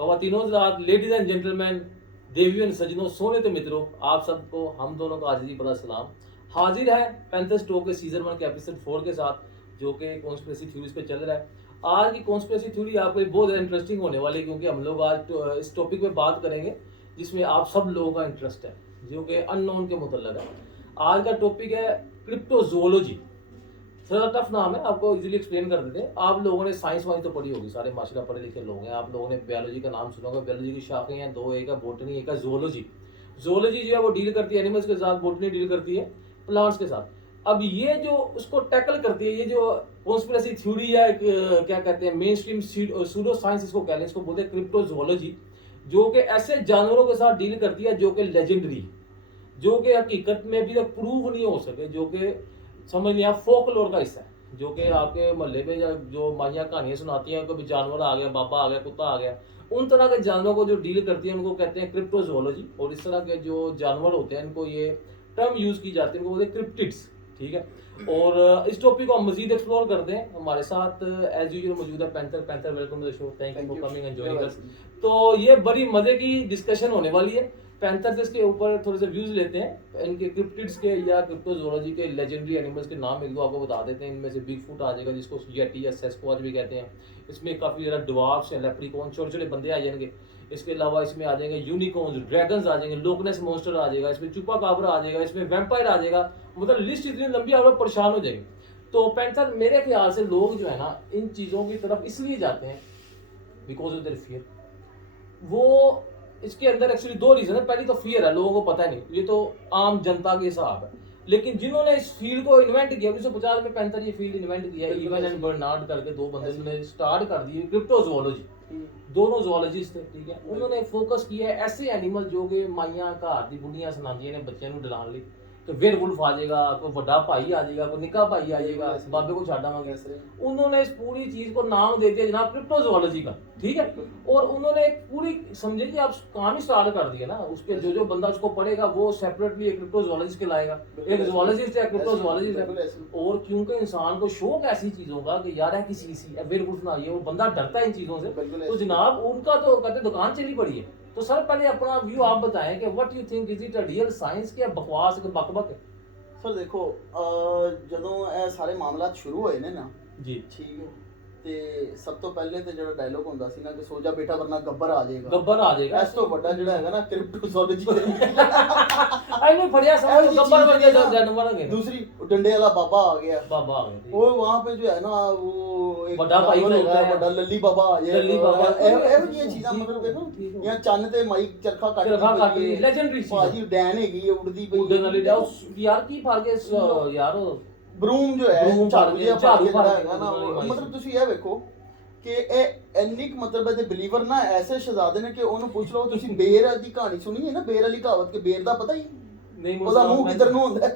ख़वातीनो Hazrat, ladies and gentleman, देवियों and सज्जनों, सोने तो मित्रों, आप सबको हम दोनों का आज़िज़ी बड़ा सलाम। हाजिर है पैंथर स्टोक के सीज़न 1 के एपिसोड 4 के साथ, जो कि कॉन्स्पिरेसी थ्योरीज पे चल रहा है। आज की कॉन्स्पिरेसी थ्योरी आपको बहुत ज़्यादा इंटरेस्टिंग होने वाली है, क्योंकि हम लोग आज इस टॉपिक पे बात करेंगे जिसमें आप सब लोगों का इंटरेस्ट है, जो कि अननोन के मुतल्लक है। आज का टॉपिक है क्रिप्टोजोलॉजी। थोड़ा टफ नाम है, आपको इजीली एक्सप्लेन कर देते हैं। आप लोगों ने साइंस वाइंस तो पढ़ी होगी, सारे माशाल्लाह पढ़े लिखे लोग हैं। आप लोगों ने बायोलॉजी का नाम सुना होगा। बायोलॉजी की शाखें हैं दो, एक है बॉटनी, एक है जोलॉजी। जोलॉजी जो है वो डील करती है एनिमल्स के साथ, बॉटनी डील करती है प्लांट्स के साथ। अब ये जो उसको टैकल करती है, ये जो कॉन्स्पिरेसी थ्योरी है, क्या कहते हैं, मेन स्ट्रीम सूडो साइंस इसको कह लें, इसको बोलते हैं क्रिप्टोजोलॉजी, जो कि ऐसे जानवरों के साथ डील करती है जो कि लेजेंडरी, जो कि हकीकत में अभी तक प्रूव नहीं हो सके, जो कि समझ लिया फोकलोर का हिस्सा है, जो कि आपके मोहल्ले में या जो माइयाँ कहानियाँ सुनाती हैं, कभी जानवर आ गया, बाबा आ गया, कुत्ता आ गया, उन तरह के जानवरों को जो डील करती है उनको कहते हैं क्रिप्टोजोलॉजी। और इस तरह के जो जानवर होते हैं इनको ये टर्म यूज़ की जाती है, इनको बोलते हैं क्रिप्टिड्स। ठीक है, और इस टॉपिक को हम मजीद एक्सप्लोर करते हैं। हमारे साथ एज यूजुअल मौजूद है Panther. Panther, welcome to the show, thank you for coming and joining us. तो ये बड़ी मजे की डिस्कशन होने वाली है। पैंथर के ऊपर थोड़े से व्यूज लेते हैं, इनके क्रिप्टिड्स के या क्रिप्टोजोलॉजी के लेजेंडरी एनिमल्स के नाम एक दो आपको बता देते हैं। इनमें से बिग फुट आ जाएगा, जिसको येटी या सेस्क्वाच भी कहते हैं। इसमें काफ़ी ज़्यादा ड्वार्फ्स हैं, लेप्रिकॉन, छोटे छोटे बंदे आ जाएंगे। इसके अलावा इसमें आ जाएंगे यूनिकॉर्न्स, ड्रैगन्स आ जाएंगे, लोकनेस मॉन्स्टर आ जाएगा, इसमें चुपा काबरा आ जाएगा, इसमें वैम्पायर आ जाएगा। मतलब लिस्ट इतनी लंबी, आप लोग परेशान हो जाएंगे। तो पैंथर, मेरे ख्याल से लोग जो है ना इन चीज़ों की तरफ इसलिए जाते हैं बिकॉज ऑफ देयर फियर। वो इसके अंदर एक्चुअली दो रीजन है। पहली तो फियर है, लोगों को पता नहीं, ये तो आम जनता के हिसाब है। लेकिन जिन्होंने इस फील्ड को इन्वेंट किया, 1950 में पैंथर ये फील्ड इन्वेंट किया, इवन एंड बर्नार्ड करके दो बंदे ने स्टार्ट कर दी क्रिप्टोजोलॉजी। दोनों जोलॉजिस्ट थे, ठीक है। उन्होंने फोकस किया है ऐसे एनिमल जो कि माइयां घर दी बुढ़ियां सुनांदियां ने बच्चों को डलाने ਲਈ। तो वेयरवुल्फ आ जाएगा, कोई बड़ा भाई आ जाएगा, कोई निक्का भाई आ जाएगा, बाबे को छाड़ा मांगे। उन्होंने इस पूरी चीज को नाम दे दिया जनाब क्रिप्टोजोलॉजी का, ठीक है। और उन्होंने एक पूरी, समझे कि आप काम ही स्टार्ट कर दिया ना, उसके जो बंदा उसको पढ़ेगा वो सेपरेटली एक क्रिप्टोजोलॉजिस्ट कहलाएगा, एक जोलॉजिस्ट है, क्रिप्टोजोलॉजिस्ट है। और क्योंकि इंसान को शौक ऐसी चीजों का कि यार है किसी वेयरवुल्फ ना, ये वो बंदा डरता है इन चीजों से, तो जनाब उनका तो कहते दुकान चली पड़ी है। तो सर पहले अपना व्यू आप बताएं कि what you think, is it a real science क्या बकवास के बकबक है? सर देखो, ਜਦੋਂ ਇਹ ਸਾਰੇ ਮਾਮਲਾਤ ਸ਼ੁਰੂ ਹੋਏ ਨੇ ਨਾ जी, ਠੀਕ ਹੈ, ਤੇ ਸਭ ਤੋਂ ਪਹਿਲੇ ਤੇ ਜਿਹੜਾ ਡਾਇਲੋਗ ਹੁੰਦਾ ਸੀ ਨਾ ਕਿ ਸੋ ਜਾ ਬੇਟਾ ਵਰਨਾ ਗੱਬਰ ਆ ਜਾਏਗਾ, गब्बर आ जाएगा। ਇਸ ਤੋਂ ਵੱਡਾ ਜਿਹੜਾ ਹੈਗਾ ਨਾ ਕ੍ਰਿਪਟੋਜ਼ੋਲॉजी आई नहीं बढ़िया समझ तो गब्बर बन गया, जानवर बन गए। दूसरी डंडे वाला बाबा आ गया, बाबा आ गए, वो वहां पे जो है ना वो एक बड़ा भाई जानवर होता होगा, है, बड़ा लल्ली बाबा आ जाएगा, लल्ली बाबा। ਇਹੋ ਜਿਹੀਆਂ ਚੀਜ਼ਾਂ ਮਤਲਬ ਦੇਖੋ, ठीक है। ਜਾਂ ਚੰਨ ਤੇ ਮਾਈਕ ਚਰਖਾ ਕੱਟ चरखा काट ली, लेजेंडरी चीज ਭਾਜੀ ਡੈਨ ਹੈਗੀ ਹੈ, ਉੱਡਦੀ ਪਈ उड़ने वाली जाओ यार की फर्क है यार। ਬਰੂਮ ਜੋ ਹੈ ਬਰੂਮ ਝਾੜੂ ਜਿਹਾ ਝਾੜੂ ਫੜ ਕੇ ਫੜ ਜਿਹੜਾ ਕੇ ਹੈਗਾ ਨਾ, ਉਹਦੀ ਮਤਲਬ ਤੁਸੀਂ ਇਹ ਵੇਖੋ ਕਿ ਇਹ ਇੰਨੀ ਕੁ ਮਤਲਬ ਇਹਦੇ ਬਿਲੀਵਰ ਨਾ ਐਸੇ ਸ਼ਹਜ਼ਾਦੇ ਨੇ ਕਿ ਉਹਨੂੰ ਪੁੱਛ ਲਓ ਤੁਸੀਂ ਬੇਰ ਦੀ ਕਹਾਣੀ ਸੁਣੀ ਹੈ ਨਾ, ਬੇਰ ਵਾਲੀ ਕਹਾਵਤ ਕਿ ਬੇਰ ਦਾ ਪਤਾ ਹੀ नहीं ਉਹਦਾ ਮੂੰਹ ਕਿੱਧਰ ਨੂੰ ਹੁੰਦਾ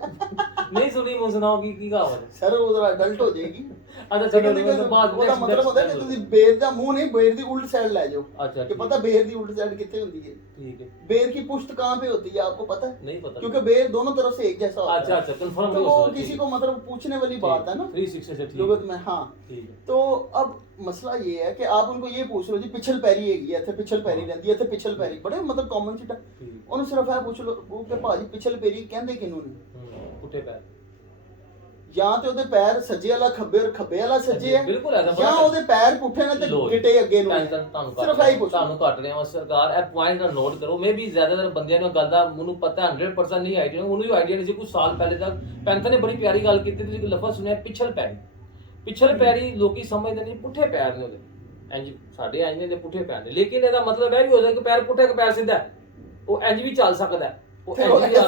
नहीं सुनी, मुझे सुनाओ की कहावत है। ਸਰ ਉਹਦਾ ਅਡਲਟ ਹੋ ਜਾਏਗੀ। अच्छा चलो बाद ਉਹਦਾ ਮਤਲਬ ਹੁੰਦਾ ਕਿ ਤੁਸੀਂ ਬੇਰ ਦਾ ਮੂੰਹ ਨਹੀਂ, ਬੇਰ ਦੀ ਉਲਟ ਸਾइड ले जाओ। अच्छा कि पता बेर की उल्टी साइड कितने होती है? ठीक है। बेर की पुष्ट कहाँ पे होती है आपको पता है? नहीं पता, क्योंकि बेर दोनों तरफ से एक जैसा होता है। अच्छा अच्छा कंफर्म तो नहीं वो हो सकता, किसी ठीक को मतलब पूछने वाली बात है ना 360 से, ठीक लुगत में। हाँ, ठीक है। तो अब मसला ये है कि आप उनको ये पूछ लो जी पिछल पैरी हैगी है, पिछल पैरी रहती है, पिछल पैरी बड़े मतलब कॉमन सीटा, उन्हें सिर्फ है पूछ लो वो कि भाजी पिछल पैरी कहते किनू ने? पुट्ठे पैर ਜਾਂ ਤੇ ਉਹਦੇ ਪੈਰ ਸੱਜੇ ਵਾਲਾ ਖੱਬੇ ਔਰ ਖੱਬੇ ਵਾਲਾ ਸੱਜੇ ਹੈ, ਬਿਲਕੁਲ ਐਸਾ ਜਾਂ ਉਹਦੇ ਪੈਰ ਪੁੱਠੇ ਨੇ ਤੇ ਗਿੱਟੇ ਅੱਗੇ ਨੂੰ ਨੇ। ਸਿਰਫ ਇਹੀ ਪੁੱਛ ਤੁਹਾਨੂੰ ਘੱਟ ਰਿਹਾ ਵਾ ਸਰਕਾਰ, ਇਹ ਪੁਆਇੰਟ ਨਾਲ ਨੋਟ ਕਰੋ। ਮੇ ਵੀ ਜ਼ਿਆਦਾਤਰ ਬੰਦਿਆਂ ਨੂੰ ਗੱਲ ਦਾ ਮੈਨੂੰ ਪਤਾ 100% ਨਹੀਂ ਆਈਡੀਆ, ਉਹਨੂੰ ਵੀ ਆਈਡੀਆ ਨਹੀਂ ਸੀ। ਕੁਝ ਸਾਲ ਪਹਿਲੇ ਤੱਕ ਪੈਂਥਰ ਨੇ ਬੜੀ ਪਿਆਰੀ ਗੱਲ ਕੀਤੀ, ਤੁਸੀਂ ਲਫ਼ਜ਼ ਸੁਣਿਆ ਪਿਛਲ ਪੈਰੀ। ਪਿਛਲ ਪੈਰੀ ਲੋਕੀ ਸਮਝਦੇ ਨਹੀਂ ਪੁੱਠੇ ਪੈਰ ਨੇ ਉਹਦੇ, ਇੰਜ ਸਾਡੇ ਇੰਜ ਨੇ ਪੁੱਠੇ ਪੈਰ ਨੇ, ਲੇਕਿਨ ਇਹਦਾ ਮਤਲਬ ਇਹ ਵੀ ਹੋ ਸਕਦਾ ਕਿ ਪੈਰ ਪੁੱਠੇ ਕਿ ਪੈਰ ਸਿੱਧਾ, ਉਹ ਇੰਜ ਵੀ ਚੱਲ ਸਕਦਾ ਹੈ। ਇਸ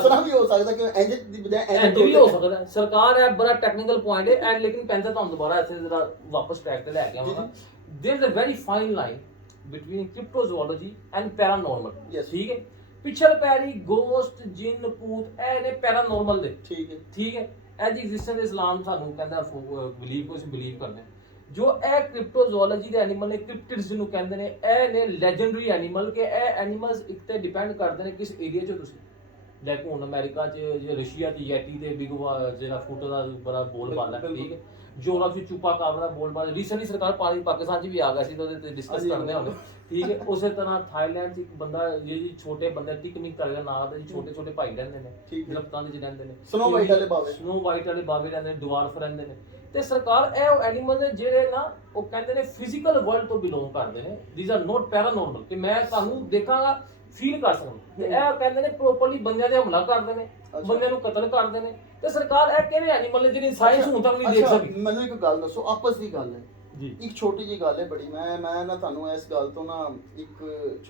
ਤਰ੍ਹਾਂ ਵੀ ਹੋ ਸਕਦਾ ਕਿ ਇੰਜ ਦੀ ਬਜਾਏ ਇੰਜ ਵੀ ਹੋ ਸਕਦਾ। ਸਰਕਾਰ ਹੈ ਬੜਾ ਟੈਕਨੀਕਲ ਪੁਆਇੰਟ ਹੈ ਐਂਡ, ਲੇਕਿਨ ਪੈਂਥਰ ਤੁਹਾਨੂੰ ਦੁਬਾਰਾ ਇੱਥੇ ਜ਼ਰਾ ਵਾਪਸ ਟਰੈਕ ਤੇ ਲੈ ਕੇ ਆਵਾਂਗਾ। There is a very fine line between cryptozoology and paranormal. ठीक है, पिछल पैरी गोस्ट जिन भूत ए ने पैरानॉर्मल दे, ठीक है, ठीक है। ए दी एग्जिस्टेंस इस्लाम सानू कहंदा बिलीव को बिलीव करना है। जो ए क्रिप्टोजोलॉजी दे एनिमल ने, क्रिप्टिड्स जिन्हों कहंदे ने, ए ने लेजेंडरी एनिमल के ए एनिमल्स एक ते डिपेंड करदे ने किस एरिया च तुसी। लाइक हुन अमेरिका च, रशिया च येटी ते बिग जेड़ा फुट दा बड़ा बोल बाला, ठीक है। जोरा च चुपा काबरा बोल बाज रिसेंटली सरकार पाकिस्तान च भी आ गया सी तो डिस्कस करने होंगे ठीक है। उसी तरह थाईलैंड च एक बंदा ये जी छोटे बंदे टिकनिक करके ना ते छोटे छोटे भाई रहंदे ने लपतां च रहंदे ने स्नो वाइट वाले बावे रहंदे ने डवार्फ रहंदे ने ਤੇ ਸਰਕਾਰ ਇਹ ਐਨੀਮਲ ਨੇ ਜਿਹੜੇ ਨਾ ਉਹ ਕਹਿੰਦੇ ਨੇ ਫਿਜ਼ੀਕਲ ਵਰਲਡ ਤੋਂ ਬਿਲੋਂਗ ਕਰਦੇ ਨੇ ਥੀਸ ਆਰ ਨੋਟ ਪੈਰਾਨੋਰਮਲ ਕਿ ਮੈਂ ਤੁਹਾਨੂੰ ਦੇਖਾਂਗਾ ਫੀਲ ਕਰ ਸਕਾਂ ਤੇ ਇਹ ਕਹਿੰਦੇ ਨੇ ਪ੍ਰੋਪਰਲੀ ਬੰਦਿਆਂ ਤੇ ਹਮਲਾ ਕਰਦੇ ਨੇ ਬੰਦਿਆਂ ਨੂੰ ਕਤਲ ਕਰਦੇ ਨੇ ਤੇ ਸਰਕਾਰ ਇਹ ਕਿਹੜੇ ਐਨੀਮਲ ਨੇ ਜਿਹੜੀ ਸਾਇੰਸ ਹੁਣ ਤੱਕ ਨਹੀਂ ਦੇਖ ਸਕੀ। ਮੈਨੂੰ ਇੱਕ ਗੱਲ ਦੱਸੋ ਆਪਸ ਦੀ ਗੱਲ ਹੈ ਜੀ ਇੱਕ ਛੋਟੀ ਜੀ ਗੱਲ ਹੈ ਬੜੀ ਮੈਂ ਨਾ ਤੁਹਾਨੂੰ ਇਸ ਗੱਲ ਤੋਂ ਨਾ ਇੱਕ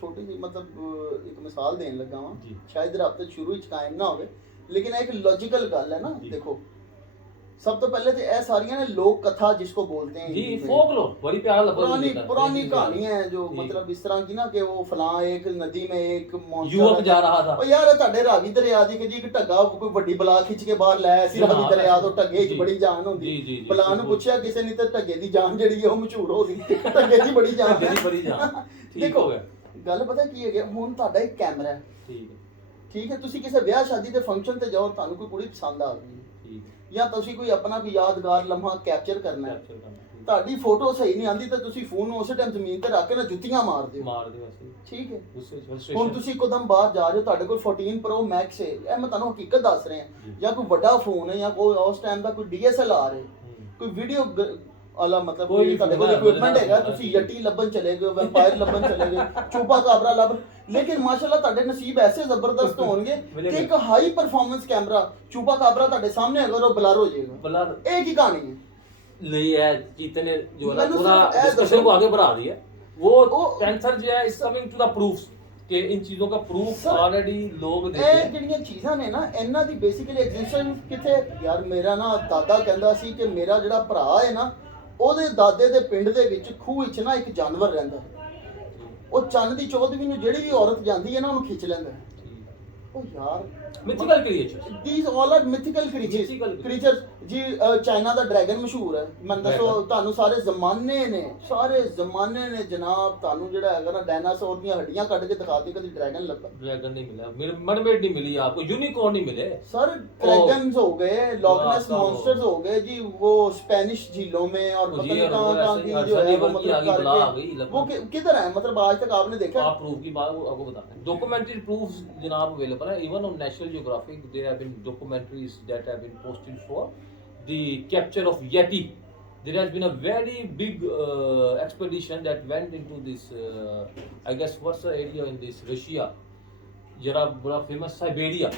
ਛੋਟੀ ਜੀ ਮਤਲਬ ਇੱਕ ਮਿਸਾਲ ਦੇਣ ਲੱਗਾ ਵਾਂ ਸ਼ਾਇਦ ਰਾਬਤਾ ਸ਼ੁਰੂ ਵਿੱਚ ਕਾਇਮ ਨਾ ਹੋਵੇ ਲੇਕਿਨ ਇਹ ਇੱਕ ਲੌਜੀਕਲ ਗੱਲ ਹੈ ਨਾ ਦੇਖੋ सब तो पहले तो ये सारियां ने लोक कथा जिसको बोलते हैं जी फोकलोर बड़ी प्यारा लफ्ज़ पुरानी कहानियां हैं जो मतलब इस तरह की ना कि वो फलां एक नदी में एक युवक जा रहा था ओ यार ਤੁਹਾਡੇ ਰਾਵੀ ਦਰਿਆ ਦੀ ਕਿ ਜੀ ਇੱਕ ਢੱਗਾ ਕੋਈ ਵੱਡੀ ਬਲਾ ਖਿੱਚ ਕੇ ਬਾਹਰ ਲੈ ਸੀ ਰਾਵੀ ਦਰਿਆ ਤੋਂ ਢੱਗੇ 'ਚ ਬੜੀ ਜਾਨ ਹੁੰਦੀ ਬਲਾ ਨੂੰ ਪੁੱਛਿਆ ਕਿਸੇ ਨੇ ਤੇ ਢੱਗੇ ਦੀ ਜਾਨ ਜਿਹੜੀ ਹੈ ਉਹ ਮਸ਼ਹੂਰ ਹੋ ਗਈ ਢੱਗੇ ਦੀ ਬੜੀ ਜਾਨ ਦੇਖੋ ਗੱਲ ਪਤਾ ਕੀ ਹੈ ਹੁਣ ਤੁਹਾਡਾ ਇੱਕ ਕੈਮਰਾ ਹੈ ਠੀਕ ਹੈ ਤੁਸੀਂ ਕਿਸੇ ਵਿਆਹ ਸ਼ਾਦੀ ਦੇ ਫੰਕਸ਼ਨ ਤੇ ਜਾਓ ਤੁਹਾਨੂੰ ਕੋਈ ਕੁੜੀ ਪਸੰਦ ਆ ਗਈ ਜਾਂ ਤੁਸੀਂ ਕੋਈ ਆਪਣਾ ਕੋਈ ਯਾਦਗਾਰ ਲਮਹਾ ਕੈਪਚਰ ਕਰਨਾ ਹੈ ਤੁਹਾਡੀ ਫੋਟੋ ਸਹੀ ਨਹੀਂ ਆਂਦੀ ਤਾਂ ਤੁਸੀਂ ਫੋਨ ਨੂੰ ਉਸੇ ਟਾਈਮ ਜ਼ਮੀਨ ਤੇ ਰੱਖ ਕੇ ਨਾ ਜੁੱਤੀਆਂ ਮਾਰ ਦਿਓ ਠੀਕ ਹੈ। ਹੁਣ ਤੁਸੀਂ ਇੱਕਦਮ ਬਾਹਰ ਜਾ ਰਹੇ ਹੋ ਤੁਹਾਡੇ ਕੋਲ 14 Pro Max ਹੈ ਇਹ ਮੈਂ ਤੁਹਾਨੂੰ ਹਕੀਕਤ ਦੱਸ ਰਿਹਾ ਜਾਂ ਕੋਈ ਵੱਡਾ ਫੋਨ ਹੈ ਜਾਂ ਕੋਈ ਉਸ ਟਾਈਮ ਦਾ ਕੋਈ DSLR ਹੈ ਕੋਈ ਵੀਡੀਓ ਆਲਾ ਮਤਲਬ ਕੋਈ ਤੁਹਾਡੇ ਕੋਲ ਇਕਵਿਪਮੈਂਟ ਹੈਗਾ ਤੁਸੀਂ ਯੱਟੀ ਲੱਭਣ ਚਲੇ ਗਏ ਵੈਂਪਾਇਰ ਲੱਭਣ ਚਲੇ ਗਏ ਚੂਪਾ ਕਾਬਰਾ ਲੱਭ लेकिन माशाल्लाह ਤੁਹਾਡੇ ਨਸੀਬ ਐਸੇ ਜ਼ਬਰਦਸਤ ਹੋਣਗੇ ਕਿ ਇੱਕ ਹਾਈ ਪਰਫਾਰਮੈਂਸ ਕੈਮਰਾ ਚੂਪਾ ਕਾਬਰਾ ਤੁਹਾਡੇ ਸਾਹਮਣੇ ਅਗਰ ਉਹ ਬਲਰ ਹੋ ਜਾਏਗਾ ਇਹ ਕੀ ਕਹਾਣੀ ਹੈ नहीं है जितने जो है पूरा डिस्कशन को आगे बढ़ा दिया वो कैंसर जो है is coming to the proofs कि इन चीजों का प्रूफ ऑलरेडी लोग देते हैं। ਜਿਹੜੀਆਂ ਚੀਜ਼ਾਂ ਨੇ ਨਾ ਇਹਨਾਂ ਦੀ ਬੇਸਿਕਲੀ ਐਗਜ਼ਿਸਟੈਂਸ ਕਿੱਥੇ ਯਾਰ ਮੇਰਾ ਨਾ ਦਾਦਾ ਕਹਿੰਦਾ ਸੀ ਕਿ ਮੇਰਾ ਜਿਹੜਾ ਭਰਾ ਹੈ ਨਾ ਉਹਦੇ ਦਾਦੇ ਦੇ ਪਿੰਡ ਦੇ ਵਿੱਚ ਖੂਹ ਵਿੱਚ ਨਾ ਇੱਕ ਜਾਨਵਰ ਰਹਿੰਦਾ ਉਹ ਚੰਨ ਦੀ ਚੌਧਵੀਂ ਨੂੰ ਜਿਹੜੀ ਵੀ ਔਰਤ ਜਾਂਦੀ ਹੈ ਨਾ ਉਹਨੂੰ ਖਿੱਚ ਲੈਂਦਾ ਉਹ ਯਾਰ ਮਿਥੀਕਲ ਕ੍ਰੀਏਚਰਸ ਥੀਸ ਆਲ ਆਰ ਮਿਥੀਕਲ ਕ੍ਰੀਚਰਸ ਜੀ ਚਾਈਨਾ ਦਾ ਡਰੈਗਨ ਮਸ਼ਹੂਰ ਹੈ ਮੈਂ ਦੱਸੋ ਤੁਹਾਨੂੰ ਸਾਰੇ ਜ਼ਮਾਨੇ ਨੇ ਜਨਾਬ ਤੁਹਾਨੂੰ ਜਿਹੜਾ ਹੈਗਾ ਨਾ ਡਾਇਨਾਸੌਰ ਦੀਆਂ ਹੱਡੀਆਂ ਕੱਢ ਕੇ ਦਿਖਾਤੀ ਕਦੀ ਡਰੈਗਨ ਲੱਗਾ ਡਰੈਗਨ ਨਹੀਂ ਮਿਲਿਆ ਮਰਮੇਡ ਨਹੀਂ ਮਿਲੀ आपको यूनिकॉर्न नहीं मिले सर ड्रैगन्स हो गए लॉकनेस मॉन्स्टर्स हो गए जी वो स्पेनिश झीलों में और पता नहीं कहां की जो है वो मतलब वो किधर है मतलब आज तक आपने देखा आप प्रूफ की बात आपको बताते हैं डॉक्यूमेंट्री प्रूफ्स जनाब अवेलेबल है even on national geographic there have been documentaries that have been posted for the capture of yeti. There has been a very big expedition that went into this I guess what's the area in this Russia जरा बड़ा famous Siberia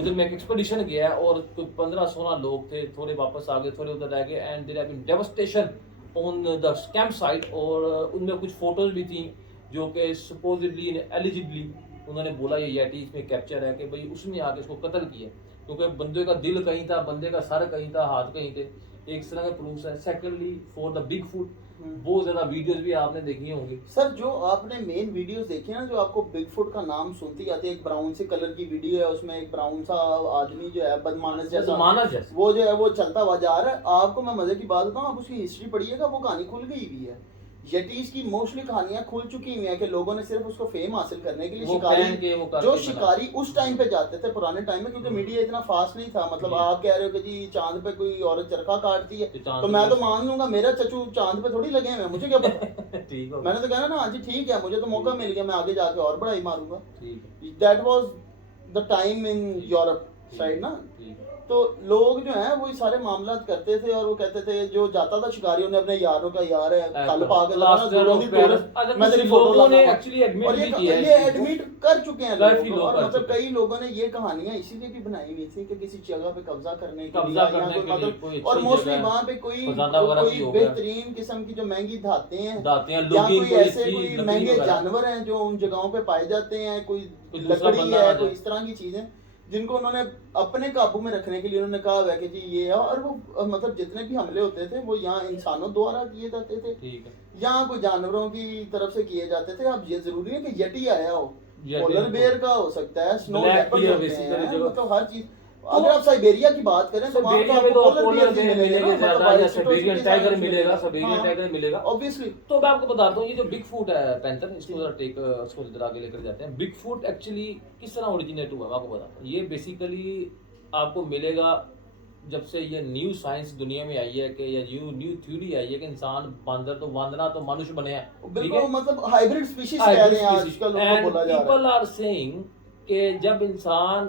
उधर में एक expedition गया है और 15-16 लोग थे थोड़े वापस आ गए थोड़े उधर रह गए and there have been devastation on the camp site और उनमें कुछ फोटोज भी थी जो कि सपोजिटली एलिजिबली उन्होंने बोला ये यैटी इसमें कैप्चर है कि भाई उसने आके इसको कत्ल किया क्योंकि बंदे का दिल कहीं था बंदे का सर कहीं था हाथ कहीं थे एक तरह का प्रूफ है। Secondly for the big foot बहुत ज्यादा वीडियोस भी आपने देखी होंगी सर जो आपने मेन वीडियोस देखी ना जो आपको बिग फुट का नाम सुनती आती है एक ब्राउन से कलर की वीडियो है उसमें एक ब्राउन सा आदमी जो है बदमानस जैसा वो जो है वो चलता हुआ जा रहा है आपको मैं मजे की बात बताऊं आप उसकी हिस्ट्री पढ़िएगा वो कहानी खुल गई हुई है यटीज की मोस्टली कहानियां खुल चुकी हुई हैं कि लोगों ने सिर्फ उसको फेम हासिल करने के लिए शिकारी उस टाइम पे जाते थे पुराने टाइम में क्योंकि मीडिया इतना फास्ट नहीं था मतलब आप कह रहे हो कि जी चांद पे कोई औरत चरखा काटती है तो मैं तो मान लूंगा मेरा चचू चांद पे थोड़ी लगे हुए मुझे क्या पता मैंने तो कहना ना हाँ जी ठीक है मुझे तो मौका मिल गया मैं आगे जाके और बढ़ाई मारूंगा that was the time in Europe side ना तो लोग जो हैं वो सारे मामला करते थे और वो कहते थे जो जाता था शिकारी उन्हें अपने यारों का यार है कल पागल मैं तेरी फोटो ने एक्चुअली एडमिट भी किया है ये एडमिट कर चुके हैं लोग और मतलब कई लोगों ने ये कहानियां इसीलिए भी बनाई हुई थी कि किसी जगह पे कब्जा करने के लिए मतलब और मोस्टली वहां पे कोई बेहतरीन किस्म की जो महंगी धातें हैं या कोई ऐसे कोई महंगे जानवर हैं जो उन जगहों पे पाए जाते हैं कोई लकड़ी है कोई इस तरह की चीजें जिनको उन्होंने अपने काबू में रखने के लिए उन्होंने कहा है कि जी ये है और वो मतलब जितने भी हमले होते थे वो यहाँ इंसानों द्वारा किए जाते थे यहाँ कोई जानवरों की तरफ से किए जाते थे। अब ये जरूरी है कि यटी आया हो पोलर बेयर का हो सकता है स्नो लेपर्ड मतलब हर चीज अगर आप साइबेरिया की बात करें तो वहां पे आपको पोलर बेयर मिलेगा साइबेरियन टाइगर मिलेगा ऑब्वियसली। तो मैं आपको बताता हूँ ये जो बिग फुट है पैंथर इसको जरा टेक उसको इधर आगे लेकर जाते हैं। बिग फुट एक्चुअली किस तरह ओरिजिनेट हुआ मैं आपको बताता हूँ। ये बेसिकली आपको मिलेगा जब से ये न्यू साइंस दुनिया में आई है कि या न्यू थ्योरी आई है कि इंसान बंदर तो वांदना तो मनुष्य बने हैं, बिल्कुल, मतलब हाइब्रिड स्पीशीज कह रहे हैं आजकल उनको बोला जा रहा है। पीपल आर सेइंग कि जब इंसान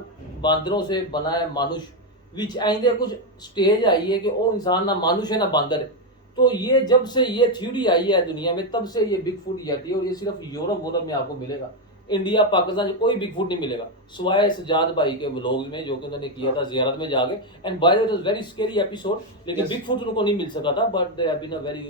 बांदरों से बना है मनुष्य विच आइंदे कुछ स्टेज आई है कि वो इंसान ना मनुष्य है ना बंदर है। तो ये जब से ये थ्योरी आई है दुनिया में तब से ये बिगफुट यटी है, और ये सिर्फ यूरोप में आपको मिलेगा, इंडिया पाकिस्तान में कोई बिगफुट नहीं मिलेगा सिवाय सजाद भाई के व्लॉग्स में जो कि उन्होंने किया था ज़ियारत में जाके। And by the way it was very scary episode, लेकिन बिगफुट उनको नहीं मिल सका था, but they have been a very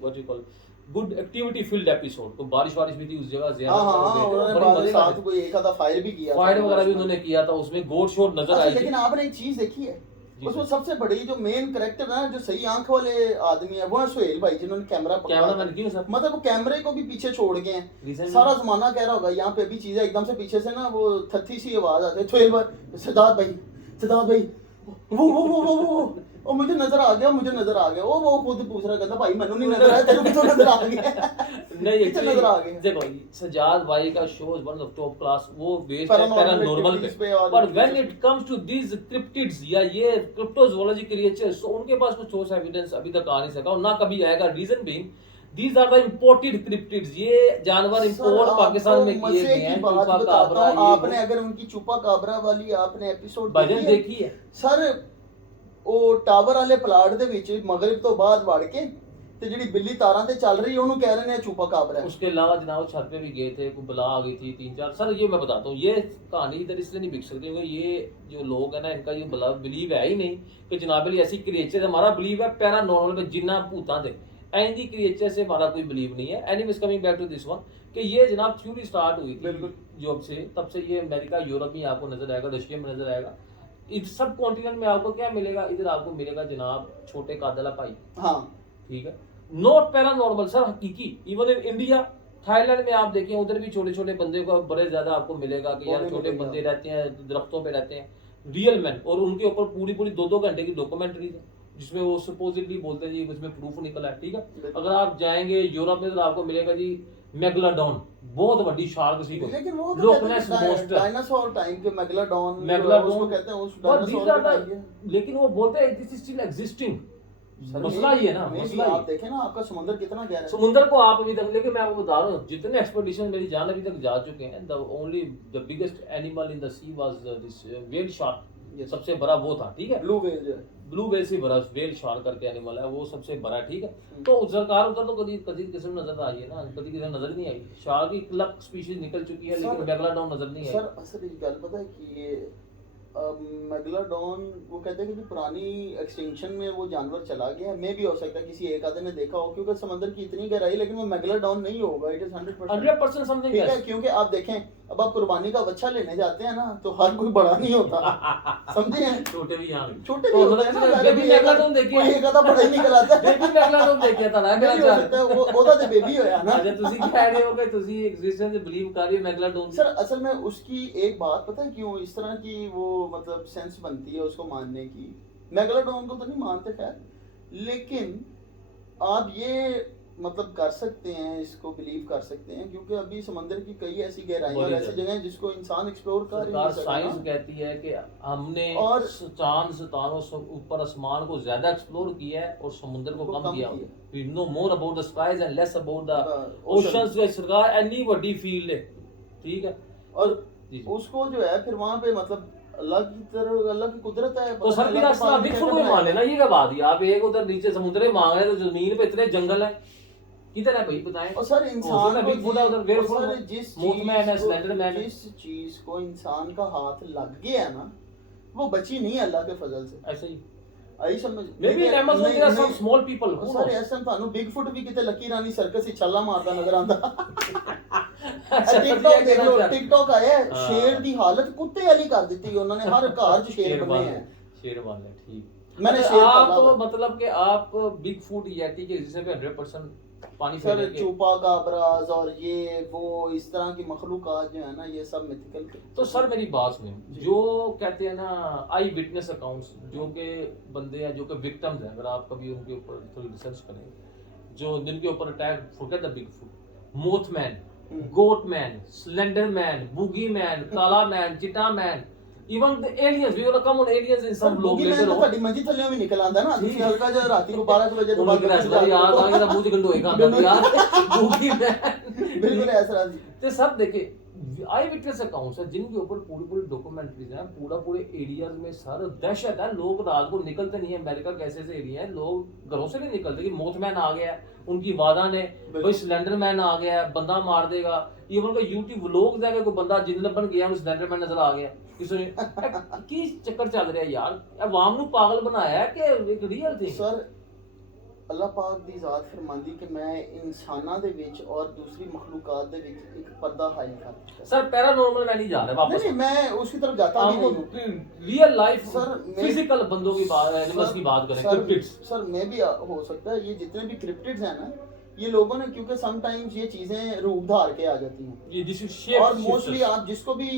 what you call good activity field episode. तो बारिश भी थी उस जगह उन्होंने साथ कोई एक आधा फायर भी किया, फायर वगैरह भी उन्होंने किया था, उसमें गोट शॉट नजर आई। लेकिन आपने एक चीज देखी है उसमें सबसे बड़ी जो मेन कैरेक्टर है जो सही आंख वाले आदमी है वो है सुहेल भाई, जिन्होंने कैमरा मतलब वो कैमरे को भी पीछे छोड़ गए हैं। सारा जमाना कह रहा होगा यहाँ पे भी चीजें एकदम से पीछे से ना वो थथी सी आवाज आती है, सुहेल भाई, सिद्धार्थ भाई वो मुझे नजर आ गया वो खुद पूछ रहा, कहता भाई मैंने नहीं नजर आया, तेरे को तो नजर आ गया नहीं नजर आ गया। देखो सजाद भाई का show is one of top class, वो बेस्ड है पैरानॉर्मल पे, पर when it comes to this cryptids या ये क्रिप्टोजोलॉजी क्रिएचर्स, तो उनके पास कुछ ठोस एविडेंस अभी तक आ नहीं सका और ना कभी आएगा। Reason being these are the imported cryptids, ये जानवर इंपोर्ट पाकिस्तान में किए गए हैं। चुपाकाब्रा, आपने अगर उनकी चुपाकाब्रा वाली आपने एपिसोड देखी है सर, ਉਹ ਟਾਵਰ ਵਾਲੇ ਪਲਾਟ ਦੇ ਵਿੱਚ ਮਗਰਿਬ ਤੋਂ ਬਾਅਦ ਵੜ ਕੇ ਤੇ ਜਿਹੜੀ ਬਿੱਲੀ ਤਾਰਾਂ ਤੇ ਚੱਲ ਰਹੀ ਉਹਨੂੰ ਕਹਿ ਰਹੇ ਨੇ चुपा काबरा है। उसके अलावा जनाब छत पे भी गए थे, कोई बला आ गई थी 3-4। सर ये मैं बताता हूँ, ये कहानी इधर इसलिए नहीं बिक सकती क्योंकि ये जो लोग है ना इनका ये बिलीव है ही नहीं कि जनाब ऐसी क्रिएचर, हमारा बिलीव है पैरानॉर्मल पे, जिन्ना भूतां दे ऐसी क्रिएचर से हमारा कोई बिलीव नहीं है। Anyways coming back to this one कि ये जनाब थ्योरी स्टार्ट हुई थी जब से, तब से ये अमेरिका यूरोप में आपको नजर आएगा, रशिया में नजर आएगा। इस सब कॉन्टिनेंट में आपको क्या मिलेगा, इधर आपको मिलेगा जनाब छोटे कादला भाई, हाँ ठीक है, नॉट पैरानॉर्मल सर, हकीकी। इवन इन इंडिया थाईलैंड में आप देखें उधर भी छोटे छोटे बंदे को बड़े ज्यादा आपको मिलेगा कि यार छोटे बंदे रहते हैं दरख्तों पे रहते हैं, रियल मैन, और उनके ऊपर पूरी 2-2 घंटे की डॉक्यूमेंट्रीज है जिसमें वो सपोजिटली बोलते हैं जी उसमें प्रूफ निकला है। ठीक है, अगर आप जाएंगे यूरोप में तो आपको मिलेगा जी मेगलाडॉन, बहुत बड़ी शार्क सी, लेकिन वो लोकनेस मोस्टर डायनासोर टाइम के मेगलाडॉन उसको कहते हैं उस डायनासोर का, लेकिन वो बोलते हैं दिस इज स्टिल एग्जिस्टिंग। मसला ये ना, मसला आप देखें ना आपका समुद्र कितना गहरा है, समुद्र को आप अभी तक, लेकिन मैं आपको बता रहा हूँ जितने एक्सपेडिशन मेरी जान अभी तक जा चुके हैं, the only the biggest animal in the she was this whale shark, ये सबसे बड़ा वो था। ठीक है, ब्लू व्हेल जो है, ब्लू व्हेल से बड़ा व्हेल शार्क करके एनिमल है, वो सबसे बड़ा। ठीक है, तो सरकार उधर तो कभी किसी नजर आई है ना, कभी किसी नजर नहीं आई। शार्क की अलग स्पीशीज निकल चुकी है लेकिन मेगलाडॉन नजर नहीं आई। सर असल एक गल पता है कि ये मेगलाडॉन वो कहते हैं कि जो पुरानी एक्सटिंक्शन में वो जानवर चला गया, मे भी हो सकता है किसी एक आधे ने देखा हो, क्योंकि समंदर की इतनी गहराई, लेकिन वो मेगलाडॉन नहीं होगा, इट इज 100% समथिंग। ठीक है, क्योंकि आप देखें अब आप कुर्बानी का बच्चा लेने जाते हैं ना तो हर कोई बड़ा नहीं होता, समझे हैं, छोटे भी होते हैं ना, बेबी मेगलाडॉन देखिए, एक आधा बड़ा ही निकल आता है, बेबी मेगलाडॉन देखिए था ना, मेरा लगता है वो ओदा ते बेबी होया ना। अच्छा ਤੁਸੀਂ कह रहे हो कि ਤੁਸੀਂ एग्जिस्टेंस बिलीव कर रहे हो मेगलाडॉन। सर असल में उसकी एक बात पता है क्यों इस तरह की वो मतलब सेंस बनती है उसको मानने की, मेगलाडॉन को तो नहीं मानते खैर, लेकिन आप ये मतलब कर सकते हैं, इसको बिलीव कर सकते हैं, क्योंकि अभी समंदर की कई ऐसी गहराइयां और ऐसी जगह हैं जिसको इंसान एक्सप्लोर कर ही नहीं सकता। साइंस कहती है कि हमने और चांद सितारों ऊपर आसमान को ज्यादा एक्सप्लोर किया है और समुद्र को कम किया। We know more about the skies and less about the oceans. का सरकार एनी बड़ी फील्ड है, ठीक है, और उसको जो है फिर वहां पे मतलब अल्लाह की तरफ, अल्लाह की कुदरत है। तो सर फिर रास्ता बिगफुट को मान लेना, ये क्या बात है, आप एक उधर नीचे समुद्र में मांग रहे हैं तो जमीन पे इतने जंगल है, किधर है भाई बताएं। और सर इंसान को बिगफुट है उधर, वेयरफुल है, जिस मूवमैन है, स्लेंडरमैन है, जिस चीज को इंसान का हाथ लग गया ना वो बची नहीं अल्लाह के फजल से। ऐसे ही आई समझ maybe Amazon there are some small people sir ऐसा ਤੁਹਾਨੂੰ ਬਿਗਫੁਟ ਵੀ ਕਿਤੇ ਲੱਕੀ ਰਾਣੀ ਸਰਕਸ ਹੀ ਛੱਲਾ ਮਾਰਦਾ ਨਜ਼ਰ ਆਂਦਾ। टिकटॉक देख लो, टिकटॉक आया है, शेर दी हालत कुत्ते वाली कर दी थी उन्होंने, हर घर च शेर बने हैं, शेर वाले। ठीक, मैंने शेर आप मतलब कि आप बिग फूड यैटी के जिसमें 100% पानी सर चुपाकाब्रास और ये वो इस तरह की मखलूकात जो है ना ये सब मिथिकल। तो सर मेरी बात सुनिए, जो कहते हैं ना आई विटनेस अकाउंट्स, जो के बंदे हैं जो के विक्टिम्स हैं, अगर आप कभी उनके ऊपर थोड़ी रिसर्च करें, जो जिनके ऊपर attack, forget the Bigfoot, Mothman, Goatman, Slenderman, boogeyman, काला मैन, चिटा man, even the aliens we will come on aliens in some लोग लेटर तो ਤੁਹਾਡੀ ਮੰਜੀ ਥੱਲੇ ਵੀ ਨਿਕਲ ਆਂਦਾ ਨਾ ਤੁਸੀਂ ਹਲਕਾ ਜਿਹਾ ਰਾਤੀ ਨੂੰ 12 ਵਜੇ ਤੋਂ ਬਾਅਦ ਯਾਰ ਆ ਗਿਆ ਮੂੰਹ ਚ ਗੰਡੋਏ ਖਾਂਦਾ ਯਾਰ ਬੂਗੀ ਮੈਂ ਬਿਲਕੁਲ ਐਸਾ ਜੀ ਤੇ ਸਭ देखे आई विटनेस अकाउंट्स है जिनके ऊपर पूरी डॉक्यूमेंट्रीज हैं पूरे एरियाज में सर दहशत है लोग रात को निकलते नहीं है अमेरिका कैसे से एरिया है लोग घरों से नहीं निकलते कि मोथमैन आ गया है उनकी वादा ने भाई सिलेंडर मैन आ गया है बंदा मार देगा इवन का यूट्यूब व्लॉग जाके कोई बंदा जिन बन गया सिलेंडर मैन नजर आ गया किसी की चक्कर चल रहा है यार अवाम ਨੂੰ ਪਾਗਲ ਬਣਾਇਆ ਕਿ ਇੱਕ ਰੀਅਲ ਥਿੰਗ ਸਰ ਅੱਲਾਹ ਪਾਕ ਦੀ ਜ਼ਾਤ ਫਰਮਾਂਦੀ ਕਿ ਮੈਂ ਇਨਸਾਨਾਂ ਦੇ ਵਿੱਚ ਔਰ ਦੂਸਰੀ ਮਖਲੂਕਾਤ ਦੇ ਵਿੱਚ ਇੱਕ पर्दा हाइल कर सर पैरानॉर्मल में नहीं जा रहे वापस नहीं मैं उसकी तरफ जाता भी नहीं हूं रियल लाइफ सर फिजिकल बंदों की बात एनिमल्स की बात करें क्रिप्टिड्स सर मैं भी हो सकता है ये जितने भी क्रिप्टिड्स हैं ना ये लोगों ने क्योंकि समटाइम्स ये चीजें रूप धार के आ जाती हैं ये जिस शेप और मोस्टली आप जिसको भी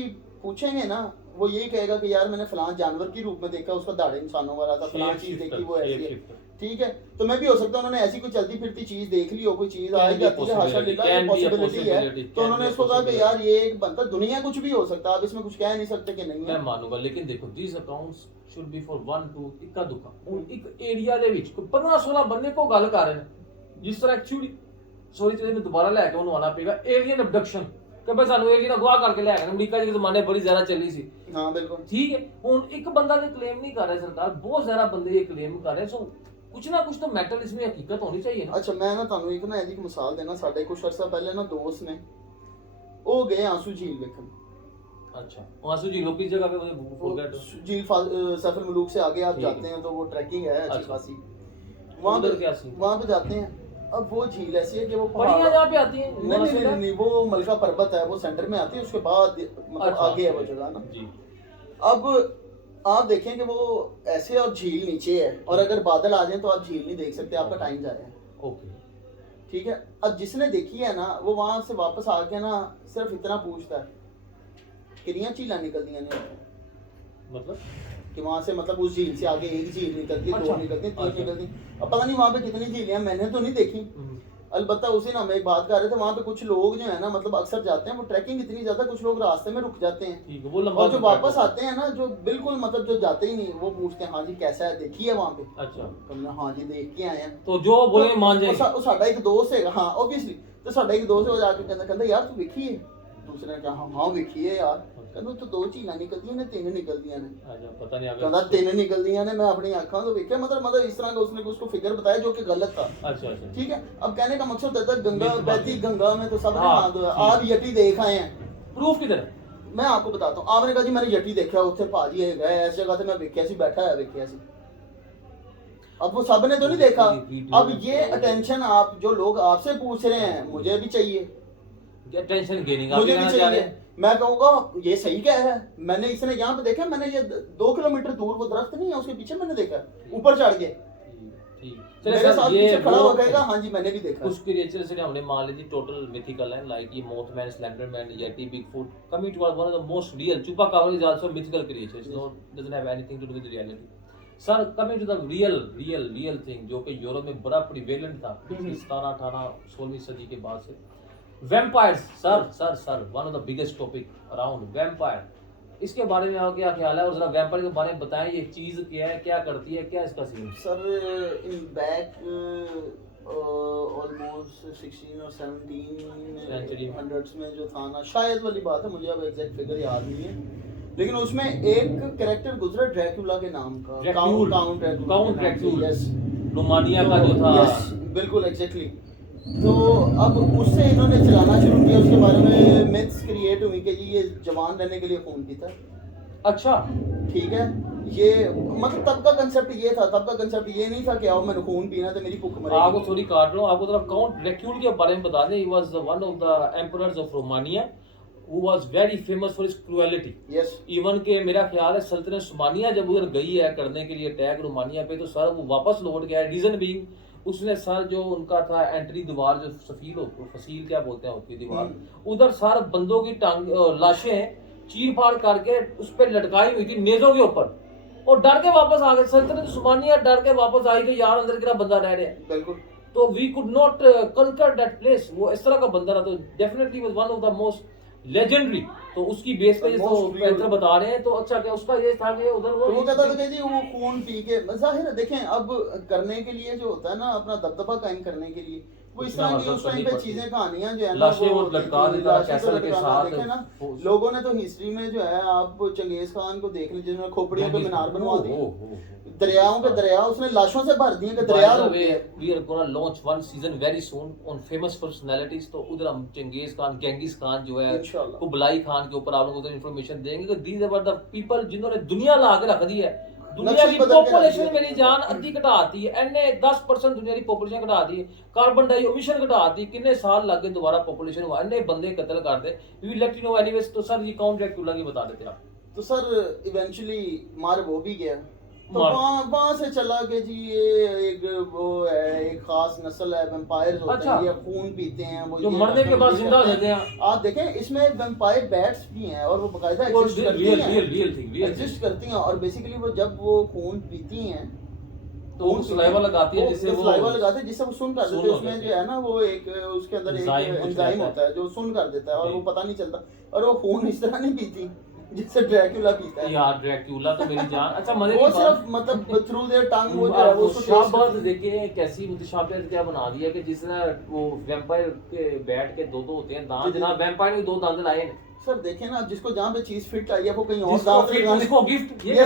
पूछेंगे ना वो यही कहेगा कि यार मैंने फलां जानवर के रूप में देखा उसका दाढ़े इंसानों वाला था फलां चीज देखी वो ऐसी है ठीक है तो मैं भी हो सकता है उन्होंने ऐसी कोई चलती फिरती चीज देख ली हो कोई चीज आ जाती है हाशाअल्लाह पॉसिबिलिटी है तो उन्होंने इसको कहा कि यार ये एक बनता दुनिया कुछ भी हो सकता है आप इसमें कुछ कह नहीं सकते कि नहीं है मैं मानूंगा लेकिन देखो this accounts should be for 1 2 इक्का दुक्का ਹੁਣ ਇੱਕ ਏਰੀਆ ਦੇ ਵਿੱਚ ਕੋਈ 15 16 ਬੰਦੇ ਕੋ ਗੱਲ ਕਰ ਰਹੇ ਨੇ ਜਿਸ ਤਰ੍ਹਾਂ ਐਕਚੁਅਲੀ ਸੌਰੀ ਤੇ ਮੈਂ ਦੁਬਾਰਾ ਲੈ ਕੇ ਉਹਨੂੰ ਆਣਾ ਪਏਗਾ ਏਲੀਅਨ ਅਬਡਕਸ਼ਨ ਕਿ ਬਈ ਸਾਨੂੰ ਏਲੀਅਨ ਅਗਵਾ ਕਰਕੇ ਲੈ ਗਏ ਅਮਰੀਕਾ ਦੇ ਜ਼ਮਾਨੇ ਬੜੀ ਜ਼ਿਆਦਾ ਚੱਲੀ ਸੀ ਹਾਂ ਬਿਲਕੁਲ ਠੀਕ ਹੈ ਹੁਣ ਇੱਕ ਬੰਦਾ ਨੇ ਕਲੇਮ ਨਹੀਂ ਕਰ ਰਿਹਾ ਸਰਕਾਰ ਬਹੁਤ ਜ਼ਿਆਦਾ ਬੰਦੇ ਇਹ ਕਲੇਮ ਕਰ ਰਹੇ ਸੋ कुछ ना कुछ तो मेटल इसमें हकीकत होनी चाहिए ना अच्छा मैं ना ਤੁਹਾਨੂੰ ਇੱਕ ਨਾ ਇਹਦੀ ਮਿਸਾਲ ਦੇਣਾ ਸਾਡੇ ਕੁਝ ਅਰਸਾ ਪਹਿਲੇ ਨਾ ਦੋਸਤ ਨੇ ਉਹ ਗਏ ਆंसू झील देखने अच्छा आंसू झील किस जगह पे मुझे फॉरगेट झील सफर मलूक से आगे आप जाते हैं तो वो ट्रैकिंग है अच्छी खासी वहां पे जाते हैं अब वो झील ऐसी है कि वो पहाड़ियां जहाँ पे आती हैं नहीं वो मलका पर्वत है वो सेंटर में आती है उसके बाद मतलब आगे है वो जगह ना जी अब आप देखें कि वो ऐसे और झील नीचे है और अगर बादल आ जाए तो आप झील नहीं देख सकते आपका टाइम जा रहा है ओके ठीक है अब जिसने देखी है ना वो वहां से वापस आके ना सिर्फ इतना पूछता है कितनी झीलें निकलती हैं मतलब कि वहां से मतलब उस झील से आगे एक झील निकलती है दो निकलती है तीन निकलती है अब पता नहीं वहां पे कितनी झीलें हैं मैंने तो नहीं देखी अलबत्ता उसी ना हम एक बात कर रहे थे वहाँ पे कुछ लोग जो है ना मतलब अक्सर जाते हैं वो ट्रैकिंग इतनी ज्यादा कुछ लोग रास्ते में रुक जाते हैं वो और जो वापस आते हैं ना जो बिल्कुल मतलब जो जाते ही नहीं वो पूछते हैं हाँ जी कैसा है देखी है वहाँ पे अच्छा तो हाँ जी देख के आए हैं तो जो बोले मान जाए साडा एक दोस्त है हाँ ऑब्वियसली तो साडा एक दोस्त है वो जाके कहता यार तू देखी है दूसरे ने कहा हाँ देखी है यार कहता तो दो झीलां निकलदियां ने तीन निकलदियां ने अच्छा पता नहीं कहता तीन निकलदियां ने मैं अपनी आंखों तो देखा मतलब इस तरह का उसने उसको फिगर बताया जो कि गलत था अच्छा अच्छा ठीक है अब कहने का मकसद था गंगा बहती गंगा में तो सब ने हाथ धोया आप यटी देख आए हैं प्रूफ किधर मैं आपको बताता हूं आपने कहा जी मैंने यटी देखा उत्थे भाजी गए इस जगह ते मैं देखया सी बैठा है देखया सी अब वो सब ने तो नहीं देखा अब ये अटेंशन आप जो लोग आपसे पूछ रहे हैं मुझे भी चाहिए टेंशन गेनिंग मुझे भी चाहिए मैं कहूँगा ये सही कह रहा है मैंने इसने यहाँ पे देखा मैंने ये 2 किलोमीटर दूर वो दरख्त नहीं है उसके पीछे मैंने देखा ऊपर चढ़ के मेरे साथ पीछे खड़ा हो गएगा हाँ जी मैंने भी देखा कुछ क्रिएचर्स ने हमने मान लीजिए टोटल मिथिकल है लाइक ये Mothman Slenderman yeti Bigfoot coming to one of the most real chupacabra is also mythical creatures doesn't have anything to do with reality sir coming to the real thing जो कि Europe में बड़ा prevalent था 17 18 16वीं सदी के बाद से vampires sir one of the biggest topic around vampire इसके बारे में आपका क्या ख्याल है और जरा वैम्पायर के बारे में बताएं ये चीज क्या है क्या करती है क्या इसका scene sir in back almost 16 और 17 हंड्रेड्स में जो था ना शायद वाली बात है मुझे अब एग्जैक्ट फिगर याद नहीं है लेकिन उसमें एक कैरेक्टर गुजरा ड्रैकुला के नाम का काउंट ड्रैकुला यस रोमानिया का जो था यस बिल्कुल एग्जैक्टली तो अब उससे इन्होंने चलाना शुरू किया उसके बारे में मिथ्स क्रिएट हुई कि जी ये जवान रहने के लिए खून पीता है अच्छा ठीक है ये मतलब तब का कंसेप्ट ये था तब का कंसेप्ट ये नहीं था कि आओ मैंने खून पीना तो मेरी भूख मरेगी आपको थोड़ी काट लो आपको थोड़ा काउंट ड्रैकुला के बारे में बता दें he was one of the emperors of Romania who was very famous for his cruelty yes even के मेरा ख्याल है सल्तनत उस्मानिया जब उधर गई है करने के लिए अटैक रोमानिया पे तो सर वो वापस लौट गया रीजन बीइंग उसने सर जो उनका था एंट्री दीवार जो फसील क्या बोलते हैं उसकी दीवार उधर सर बंदों की लाशें चीर फाड़ करके उस पर लटकाई हुई थी नेजों के ऊपर और डर के वापस आ गए सल्तनत उस्मानिया डर के वापस आई कि यार अंदर कितना बंदा रह रहे हैं बिल्कुल तो वी कुड नॉट कंकर दैट प्लेस वो इस तरह का बंदा रहा तो definitely was one of the most legendary, तो उसकी बेस पे तो पैंथर बता रहे हैं। तो अच्छा क्या उसका ये था कि उधर वो कहता था कि जी वो खून पी के, जाहिर है देखें अब करने के लिए जो होता है ना अपना दबदबा कायम करने के लिए वो इस तरह की उस टाइम पे चीजें कहानियां जो है ना वो लटका देता कैसल के साथ। देखे ना लोगों ने तो हिस्ट्री में जो है आप चंगेज खान को देख लीजिए जिन्होंने खोपड़ियों पे मीनार बनवा दिए, दरियाओं के दरिया उसने लाशों से भर दिए कि दरिया रुक गए। We are gonna launch one season very soon on famous personalities. तो उधर हम चंगेज खान, गेंगिस खान जो है, कुबलाई खान के ऊपर आप लोगों को इंफॉर्मेशन देंगे कि दीज आर द पीपल जिन्होंने दुनिया ला के रख दी है। दुनिया की पॉपुलेशन मेरी जान अद्धी घटा आती है, एने 10% दुनिया की पॉपुलेशन घटा दी है, कार्बन डाई एमिशन घटा दी, कितने साल लग गए दोबारा पॉपुलेशन हुआ, एने बंदे कत्ल कर दे। We will let you know anyways. तो सर ये काउंट ड्रैकुला की बता देते आप। तो सर इवेंचुअली मार वो भी गया, तो वहाँ से चला के जी ये एक वो है एक खास नस्ल है वैम्पायर्स होते हैं, ये खून पीते हैं, वो जो मरने के बाद जिंदा हो जाते हैं। आप देखें इसमें वैम्पायर बैट्स भी हैं और वो बकायदा एग्जिस्ट करती हैं और बेसिकली वो जब वो खून पीती हैं तो वो सलाइवा लगाती है, जिससे वो सलाइवा लगाते हैं, जिससे वो सुन कर देते हैं। उसमें जो है ना वो एक उसके अंदर एक एंजाइम होता है जो सुन कर देता है और वो पता नहीं चलता, और वो खून इस तरह नहीं पीती जिससे ड्रैकुला पीता है। यार ड्रैकुला तो मेरी जान। अच्छा मजे वो सिर्फ मतलब थ्रू देयर टंग वो जो है वो शाबाश देखिए कैसी मुतशाबियत क्या बना दिया कि जिसने वो वैम्पायर के बैट के दो होते हैं दांत, जनाब वैम्पायर ने दो दांत लाए हैं। सर देखें ना जिसको जहां पे चीज फिट आई है वो कहीं और दांत जिसको गिफ्ट ये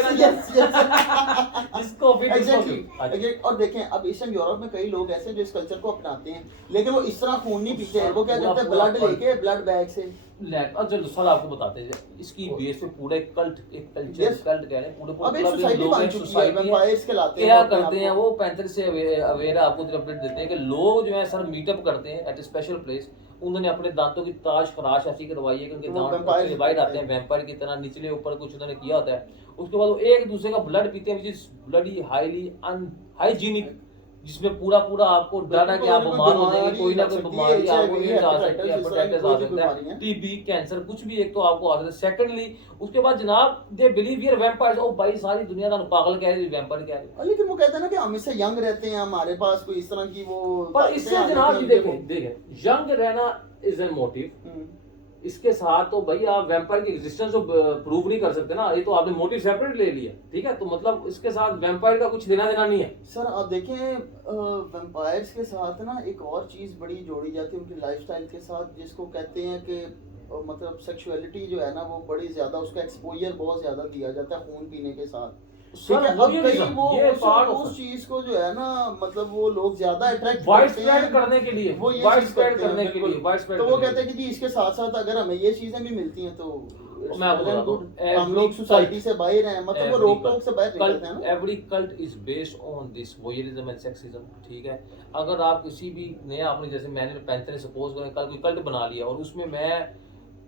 जिसको फिट एग्जैक्टली। और देखें अब ईस्टर्न यूरोप में कई लोग ऐसे जो इस कल्चर को अपनाते हैं लेकिन वो इस तरह खून नहीं पीते हैं, वो क्या करते हैं ब्लड लेके ब्लड बैग से चलो सर आपको बताते हैं इसकी बेस पे पूरा एक कल्ट, एक कल्चर कल्ट कह रहे हैं पूरे अब एक सोसाइटी बन चुकी है, वैम्पायर्स कहलाते हैं। क्या करते हैं वो पैंथर से अवेयर आपको अपडेट देते हैं कि लोग जो है सर मीटअप करते हैं एट ए स्पेशल प्लेस। उन्होंने अपने दांतों की ताश खराश ऐसी करवाई है कि उनके दांत डिवाइड आते हैं वैम्पायर की तरह, निचले ऊपर कुछ उन्होंने किया होता है। उसके बाद वो एक दूसरे का ब्लड पीते हैं, which is bloody highly unhygienic, जिसमें पूरा आपको डर है कि आप बीमार हो जाएंगे, कोई ना कोई बीमारी आपको ये आ सकती है, हेपेटाइटिस आ सकता है, टीबी, कैंसर, कुछ भी एक तो आपको आ सकता है। सेकंडली उसके बाद जनाब they believe we are vampires. ओ भाई सारी दुनिया का पागल कह रही है, वैम्पायर कह रही है। लेकिन वो कहते हैं ना कि हम इससे यंग रहते हैं, हमारे पास कोई इस तरह की वो, पर इससे जनाब जी देखें यंग रहना इज ए मोटिव। इसके साथ तो भाई आप वैम्पायर की एग्जिस्टेंस को प्रूव नहीं कर सकते ना, ये तो आपने मोटिव सेपरेट ले लिया, ठीक है। तो मतलब इसके साथ वैम्पायर का कुछ लेना देना नहीं है। सर आप देखें वैम्पायर्स के साथ ना एक और चीज बड़ी जोड़ी जाती है उनकी लाइफस्टाइल के साथ, जिसको कहते हैं कि मतलब सेक्सुअलिटी जो है ना वो बड़ी ज्यादा, उसका एक्सपोजर बहुत ज्यादा दिया जाता है खून पीने के साथ। उस चीज को जो है ना मतलब वो लोग ज्यादा अट्रैक्ट करने के लिए वो ये करने के लिए तो वो कहते हैं कि जी इसके साथ साथ अगर हमें ये चीजें भी मिलती हैं तो हम लोग सोसाइटी से बाहर हैं, मतलब वो रोक टोक से बाहर निकलते हैं ना। Every cult is based on this voyeurism and sexism, ठीक है। अगर आप किसी भी नया आपने जैसे मैंने पैंथर ने सपोज करें कल कोई कल्ट बना लिया और उसमें मैं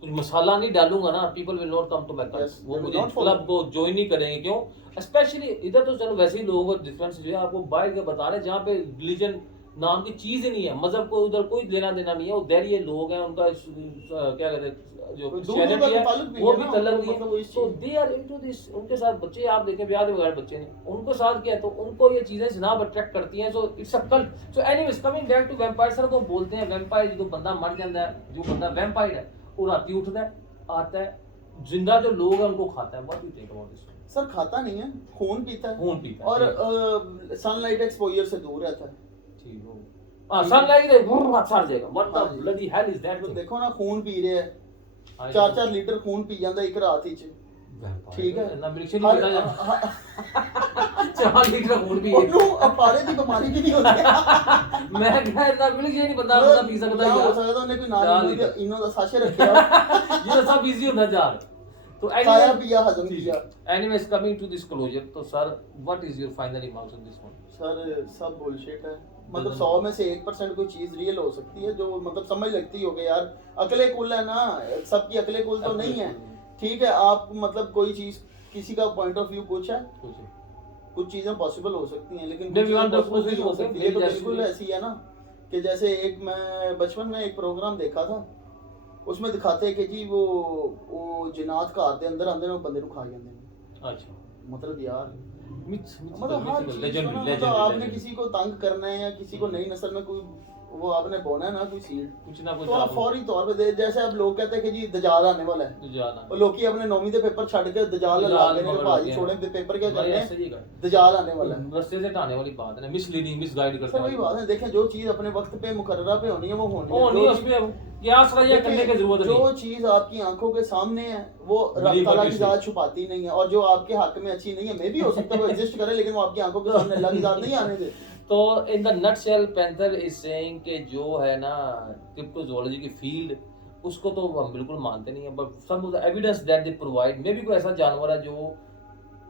कुछ मसाला नहीं डालूंगा ना, people will not come to my cult, वो मुझे क्लब को ज्वाइन नहीं करेंगे। क्यों? स्पेशली इधर तो चलो वैसे ही लोगों का डिफरेंस जो है आपको बाहर के बता रहे हैं, जहाँ पे रिलीजन नाम की चीज ही नहीं है, मजहब को उधर कोई लेना देना नहीं है। वो दैरिये लोग हैं, उनका क्या कहते हैं जो क्रिश्चियनिटी है वो भी तलब नहीं है, तो दे आर इनटू दिस। उनके साथ बच्चे आप देखें ब्याह के बगैर बच्चे नहीं, उनको साथ क्या है तो उनको ये चीजें जनाब अट्रैक्ट करती हैं। So it's a cult. So anyways coming back to vampire, sir को बोलते हैं वैम्पायर जो बंदा मर जाता है, जो बंदा वैम्पायर है वो राती उठता है आता है, जिंदा जो लोग हैं उनको खाता है। What do you think about this? Sir खाता नहीं है, खून पीता है, खून पीता है और सनलाइट एक्सपोजर से दूर रहता है। ठीक हो हां, सनलाइट सड़ जाएगा। What the bloody hell is that? देखो ना खून पी रहे हैं, 4-4 लीटर खून पी ਜਾਂਦਾ ਇੱਕ ਰਾਤ ਵਿੱਚ, ਠੀਕ ਹੈ ਨਾ ਮਿਲਕ ਨਹੀਂ ਪੀਤਾ ਜਾਂਦਾ 4 ਲੀਟਰ खून ਪੀ ਉਹਨੂੰ ਅਪਾਰੇ ਦੀ ਬਿਮਾਰੀ ਵੀ ਨਹੀਂ ਹੁੰਦੀ। ਮੈਂ ਕਹਿੰਦਾ ਮਿਲਕ ਨਹੀਂ ਬੰਦਾ ਪੀ ਸਕਦਾ ਯਾਰ, ਹੋ ਸਕਦਾ ਉਹਨੇ ਕੋਈ ਨਾਲ ਇਨੋ ਦਾ ਸਾਸ਼ੇ ਰੱਖਿਆ ये सब इजी होता जा रहा। तो खाया पिया हजम किया। Anyways coming to this closure, तो sir what is your final remarks on this one? Sir सब बुलशिट है, मतलब 100 में से 1% कोई चीज रियल हो सकती है जो मतलब समझ लगती हो कि यार अकले कुल है ना, सबकी अकले कुल तो नहीं है, ठीक है। आप मतलब कोई चीज किसी का पॉइंट ऑफ व्यू कुछ है, कुछ चीजें पॉसिबल हो सकती हैं लेकिन ये तो बिल्कुल ऐसी है ना कि जैसे एक मैं बचपन में एक प्रोग्राम देखा था, उसमें दिखाते हैं कि जी वो जिन्नात घर के अंदर आंदे ने बंदे को खा जाते हैं। अच्छा, मतलब यार मतलब हर चीज मतलब आपने किसी को तंग करना है या किसी को नई नस्ल में कोई वो आपने बोना है ना कोई सीड, कुछ ना कुछ तो आप फौरी तौर पे दे, जैसे अब लोग कहते हैं कि जी दजाल आने वाला है, दजाल और लोग अपने 9वीं दे पेपर छड़ के दजाल ला देने के भाई छोड़े पेपर क्या करने हैं, दजाल आने वाला है। रस्ते से हटाने वाली बात है ना, मिसलीडिंग मिसगाइड करते हैं। वही बात है, देखें जो चीज अपने वक्त पे मुकर्ररा पे होनी है वो होनी है, उसमें कियास रजिया करने की जरूरत नहीं। जो चीज आपकी आंखों के सामने है वो रब ताला की जात छुपाती नहीं है, और जो आपके हक में अच्छी नहीं है, मे भी हो सकता है वो एग्जिस्ट करे, लेकिन वो आपकी आंखों के सामने अल्लाह की जात नहीं आने दे। तो in the nutshell panther is saying कि जो है ना क्रिप्टोजोलॉजी की फील्ड, उसको तो हम बिल्कुल मानते नहीं है, but some of the evidence that they provide, may be कोई ऐसा जानवर है जो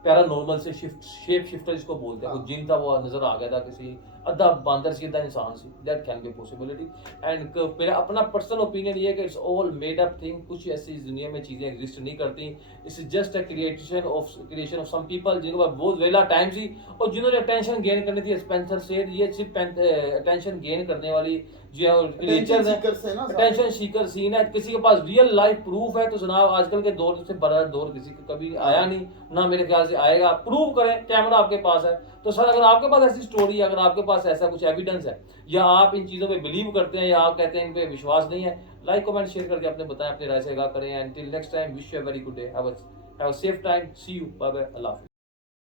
पैरानॉर्मल से शेप शिफ्टर जिसको बोलते हैं, कुछ जिन था वो नजर आ गया था किसी अद्धा बांदर सीधा इंसान से, that can be possibility. And मेरा अपना पर्सनल ओपिनियन ये है कि it's all made up thing, कुछ ऐसी इस दुनिया में चीजें एग्जिस्ट नहीं करती, it's just a creation of some people जिनके पास बहुत वेला टाइम थी और जिन्होंने अटेंशन गेन करनी थी। स्पेंसर सेड ये सिर्फ अटेंशन गेन करने वाली जो है क्रिएचर्स हैं, अटेंशन सीकर सीन है, किसी के पास रियल लाइफ प्रूफ है तो जनाब आजकल के दौर से बड़ा दौर किसी का कभी आया नहीं, ना मेरे ख्याल से आएगा। प्रूव करें, कैमरा आपके पास है तो सर, अगर आपके पास ऐसी स्टोरी है, अगर आपके पास ऐसा कुछ एविडेंस है, या आप इन चीजों पे बिलीव करते हैं या आप कहते हैं इन पे विश्वास नहीं है, लाइक कमेंट शेयर करके अपने बताएं, अपनी राय से आगाह करें। And till next time, wish you a very good day, have a safe time, see you, bye bye, अल्लाह हाफिज़।